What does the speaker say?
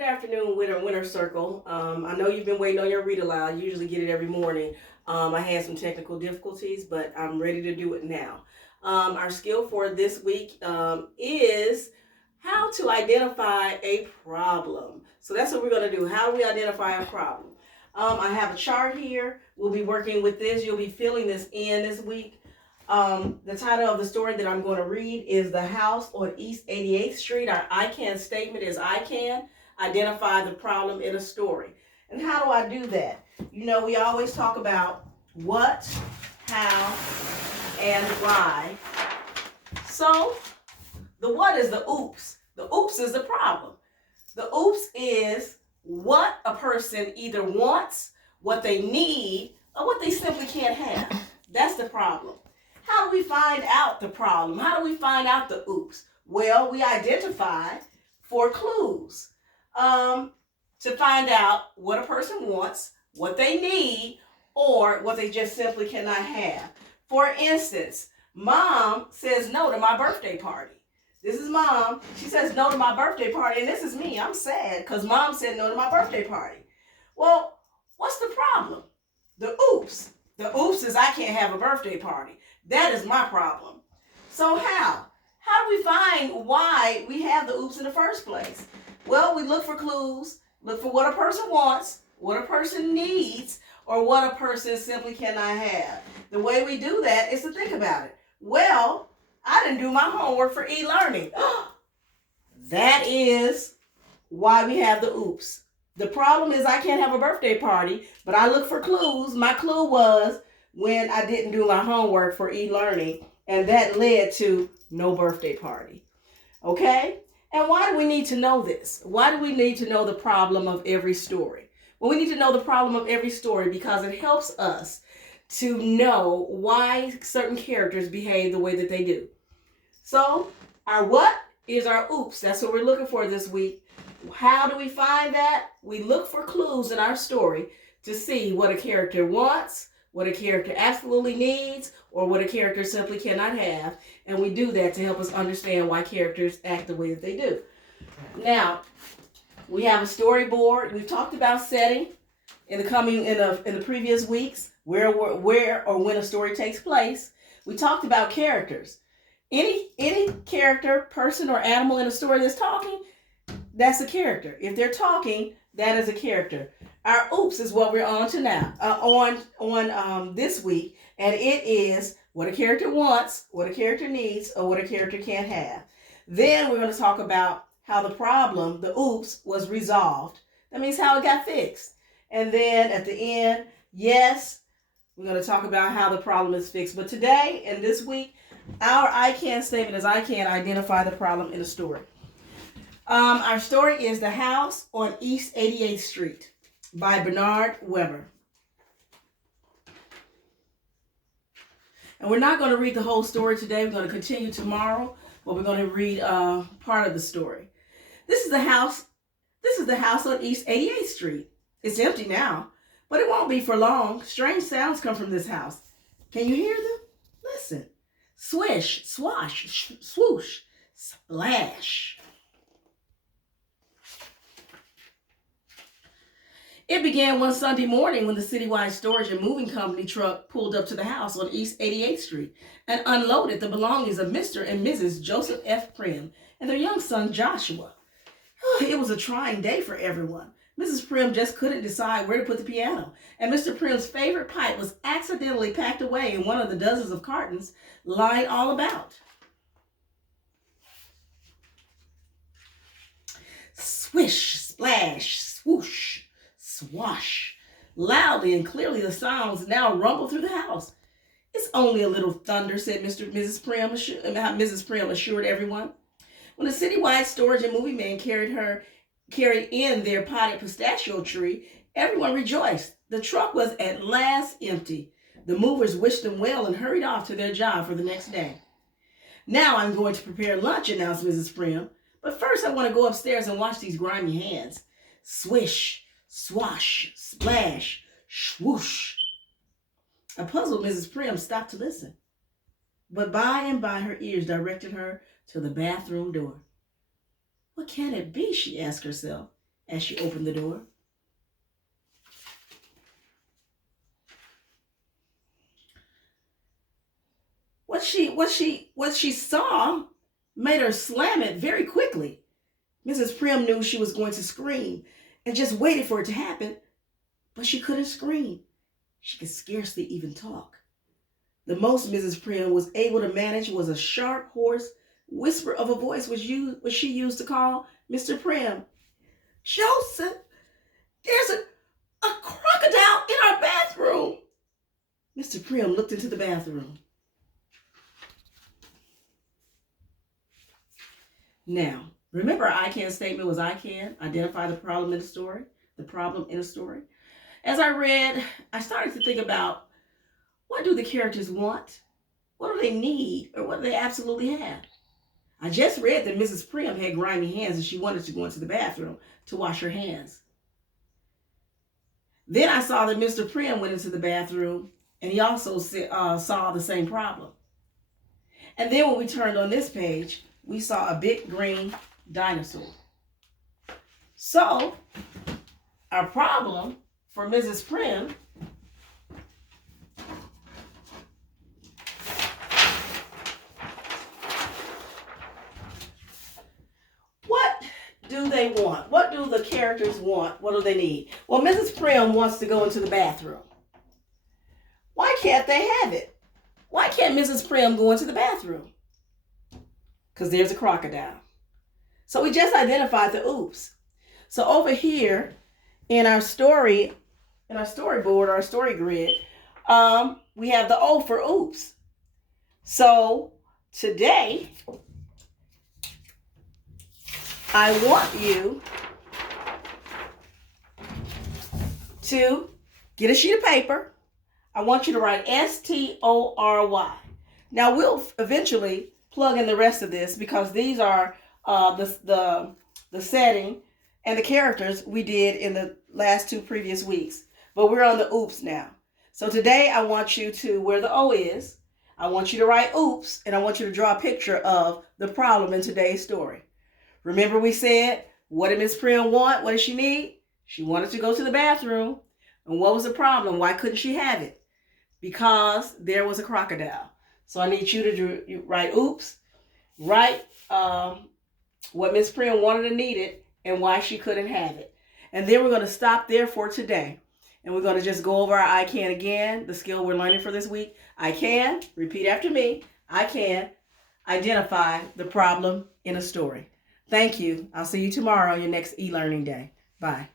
Good afternoon, Winter Circle. I know you've been waiting on your read aloud. I usually get it every morning. I had some technical difficulties, but I'm ready to do it now. Our skill for this week is how to identify a problem. So that's what we're going to do. How do we identify a problem? I have a chart here. We'll be working with this. You'll be filling this in this week. The title of the story that I'm going to read is The House on East 88th Street. Our I can statement is I can identify the problem in a story. And how do I do that? You know, we always talk about what, how, and why. So the what is the oops. The oops is the problem. The oops is what a person either wants, what they need, or what they simply can't have. That's the problem. How do we find out the problem? How do we find out the oops? Well, we identify 4 clues to find out what a person wants, what they need, or what they just simply cannot have. For instance, mom says no to my birthday party. This is mom. She says no to my birthday party, and this is me. I'm sad because mom said no to my birthday party. Well, what's the problem? The oops. The oops is I can't have a birthday party. That is my problem. So how? How do we find why we have the oops in the first place? Well, we look for clues, look for what a person wants, what a person needs, or what a person simply cannot have. The way we do that is to think about it. Well, I didn't do my homework for e-learning. That is why we have the oops. The problem is I can't have a birthday party, but I look for clues. My clue was when I didn't do my homework for e-learning, and that led to no birthday party. Okay? And why do we need to know this? Why do we need to know the problem of every story? Well, we need to know the problem of every story because it helps us to know why certain characters behave the way that they do. So, our what is our oops. That's what we're looking for this week. How do we find that? We look for clues in our story to see what a character wants, what a character absolutely needs, or what a character simply cannot have. And we do that to help us understand why characters act the way that they do. Now, we have a storyboard. We've talked about setting in the previous weeks, where or when a story takes place. We talked about characters. Any character, person, or animal in a story that's talking, that's a character. If they're talking, that is a character. Our oops is what we're on to now, on this week, and it is what a character wants, what a character needs, or what a character can't have. Then we're going to talk about how the problem, the oops, was resolved. That means how it got fixed. And then at the end, yes, we're going to talk about how the problem is fixed. But today and this week, our I can statement is I can identify the problem in a story. Our story is The House on East 88th Street by Bernard Weber. And we're not going to read the whole story today. We're going to continue tomorrow, but we're going to read part of the story. This is the house on East 88th Street. It's empty now, but it won't be for long. Strange sounds come from this house. Can you hear them? Listen. Swish, swash, swoosh, splash. It began one Sunday morning when the citywide storage and moving company truck pulled up to the house on East 88th Street and unloaded the belongings of Mr. and Mrs. Joseph F. Prim and their young son Joshua. It was a trying day for everyone. Mrs. Prim just couldn't decide where to put the piano, and Mr. Prim's favorite pipe was accidentally packed away in one of the dozens of cartons lying all about. Swish, splash, swoosh, swash. Loudly and clearly the sounds now rumbled through the house. It's only a little thunder, said Mrs. Prim assured everyone. When the citywide storage and moving men carried in their potted pistachio tree, everyone rejoiced. The truck was at last empty. The movers wished them well and hurried off to their job for the next day. Now I'm going to prepare lunch, announced Mrs. Prim. But first I want to go upstairs and wash these grimy hands. Swish, swash, splash, swoosh. A puzzled Mrs. Prim stopped to listen. But by and by her ears directed her to the bathroom door. What can it be, she asked herself, as she opened the door. What she saw made her slam it very quickly. Mrs. Prim knew she was going to scream and just waited for it to happen, but she couldn't scream. She could scarcely even talk. The most Mrs. Prim was able to manage was a sharp, hoarse whisper of a voice which she used to call Mr. Prim. "Joseph, there's a crocodile in our bathroom." Mr. Prim looked into the bathroom. Now, remember our I can statement was I can identify the problem in a story, As I read, I started to think about, what do the characters want? What do they need? Or what do they absolutely have? I just read that Mrs. Prim had grimy hands and she wanted to go into the bathroom to wash her hands. Then I saw that Mr. Prim went into the bathroom and he also saw the same problem. And then when we turned on this page, we saw a big green dinosaur. So, our problem for Mrs. Prim what do they want? What do the characters want? What do they need? Well, Mrs. Prim wants to go into the bathroom. Why can't they have it? Why can't Mrs. Prim go into the bathroom? Because there's a crocodile. So we just identified the oops. So over here in our storyboard, our story grid, we have the O for oops. So today, I want you to get a sheet of paper. I want you to write STORY. Now we'll eventually plug in the rest of this because these are the setting and the characters we did in the last 2 previous weeks. But we're on the oops now. So today I want you to, where the O is, I want you to write oops, and I want you to draw a picture of the problem in today's story. Remember we said, what did Miss Prim want? What did she need? She wanted to go to the bathroom. And what was the problem? Why couldn't she have it? Because there was a crocodile. So I need you to write oops, write what Miss Prim wanted and needed and why she couldn't have it. And then we're going to stop there for today. And we're going to just go over our I can again, the skill we're learning for this week. I can, repeat after me, I can identify the problem in a story. Thank you. I'll see you tomorrow on your next e-learning day. Bye.